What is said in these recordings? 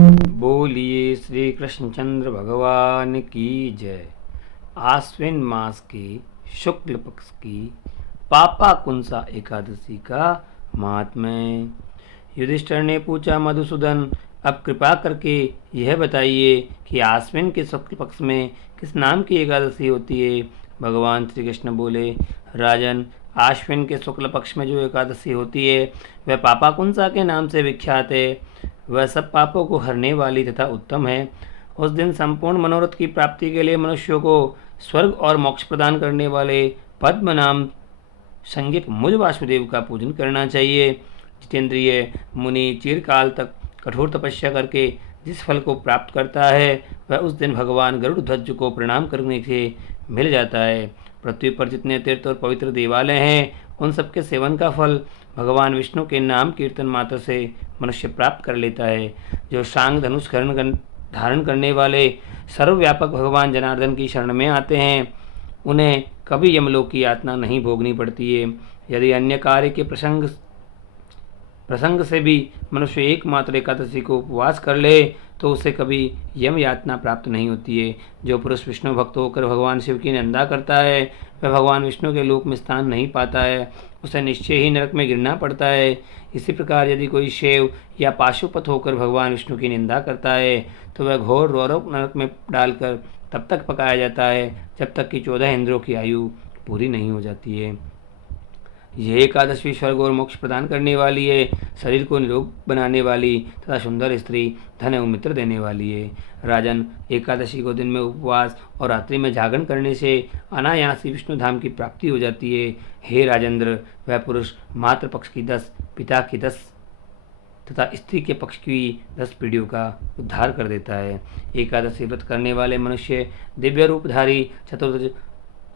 बोलिए श्री कृष्णचंद्र भगवान की जय। आश्विन मास के शुक्ल पक्ष की पापा कुंसा एकादशी का महात्म्य। युधिष्ठिर ने पूछा, मधुसूदन, अब कृपा करके यह बताइए कि आश्विन के शुक्ल पक्ष में किस नाम की एकादशी होती है। भगवान श्री कृष्ण बोले, राजन, आश्विन के शुक्ल पक्ष में जो एकादशी होती है वह पापा कुंसा के नाम से विख्यात है। वह सब पापों को हरने वाली तथा उत्तम है। उस दिन संपूर्ण मनोरथ की प्राप्ति के लिए मनुष्यों को स्वर्ग और मोक्ष प्रदान करने वाले पद्म नाम संज्ञक मुझ वासुदेव का पूजन करना चाहिए। जितेंद्रिय मुनि चिरकाल तक कठोर तपस्या करके जिस फल को प्राप्त करता है वह उस दिन भगवान गरुड़ ध्वज को प्रणाम करने से मिल जाता है। पृथ्वी पर जितने तीर्थ और पवित्र देवालय हैं उन सबके सेवन का फल भगवान विष्णु के नाम कीर्तन मात्र से मनुष्य प्राप्त कर लेता है। जो शांग धनुष धारण करने वाले सर्वव्यापक भगवान जनार्दन की शरण में आते हैं उन्हें कभी यमलोक की यातना नहीं भोगनी पड़ती है। यदि अन्य कार्य के प्रसंग से भी मनुष्य एकमात्र एकादशी को उपवास कर ले तो उसे कभी यम यातना प्राप्त नहीं होती है। जो पुरुष विष्णु भक्त होकर भगवान शिव की निंदा करता है वह भगवान विष्णु के लोक में स्थान नहीं पाता है, उसे निश्चय ही नरक में गिरना पड़ता है। इसी प्रकार यदि कोई शैव या पाशुपत होकर भगवान विष्णु की निंदा करता है तो वह घोर रौरव नरक में डालकर तब तक पकाया जाता है जब तक कि 14 इंद्रों की आयु पूरी नहीं हो जाती है। यह एकादशी स्वर्ग और मोक्ष प्रदान करने वाली है, शरीर को निरोग बनाने वाली तथा सुंदर स्त्री, धन एवं मित्र देने वाली है। राजन, एकादशी को दिन में उपवास और रात्रि में जागरण करने से अनायास ही विष्णु धाम की प्राप्ति हो जाती है। हे राजेंद्र, वह पुरुष मातृ पक्ष की 10, पिता की 10 तथा स्त्री के पक्ष की 10 पीढ़ियों का उद्धार कर देता है। एकादशी व्रत करने वाले मनुष्य दिव्य रूपधारी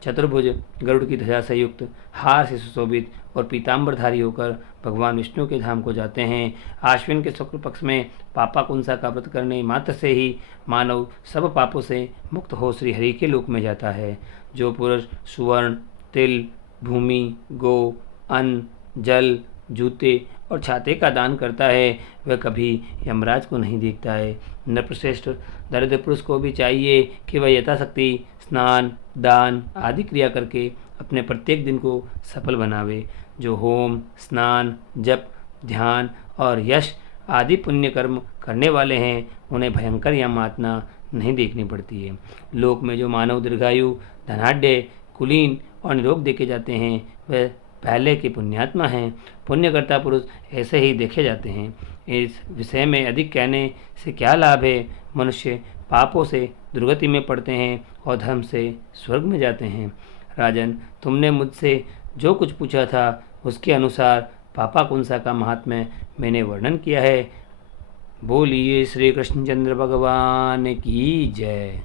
चतुर्भुज गरुड़ की ध्वजा से युक्त हार से सुशोभित और पीताम्बरधारी होकर भगवान विष्णु के धाम को जाते हैं। आश्विन के शुक्ल पक्ष में पापा कुंसा का व्रत करने मात्र से ही मानव सब पापों से मुक्त हो श्री हरि के लोक में जाता है। जो पुरुष सुवर्ण, तिल, भूमि, गो, अन्न, जल, जूते और छाते का दान करता है वह कभी यमराज को नहीं देखता है। नृपश्रेष्ठ दरिद्र पुरुष को भी चाहिए कि वह यथाशक्ति स्नान, दान आदि क्रिया करके अपने प्रत्येक दिन को सफल बनावे। जो होम, स्नान, जप, ध्यान और यश आदि पुण्य कर्म करने वाले हैं उन्हें भयंकर यातना नहीं देखनी पड़ती है। लोक में जो मानव दीर्घायु, धनाढ्य, कुलीन और निरोग देखे जाते हैं वह पहले के पुण्यात्मा हैं। पुण्यकर्ता पुरुष ऐसे ही देखे जाते हैं। इस विषय में अधिक कहने से क्या लाभ है। मनुष्य पापों से दुर्गति में पड़ते हैं और धर्म से स्वर्ग में जाते हैं। राजन, तुमने मुझसे जो कुछ पूछा था उसके अनुसार पापा कुंसा का महात्म्य मैंने वर्णन किया है। बोलिए श्री कृष्णचंद्र भगवान की जय।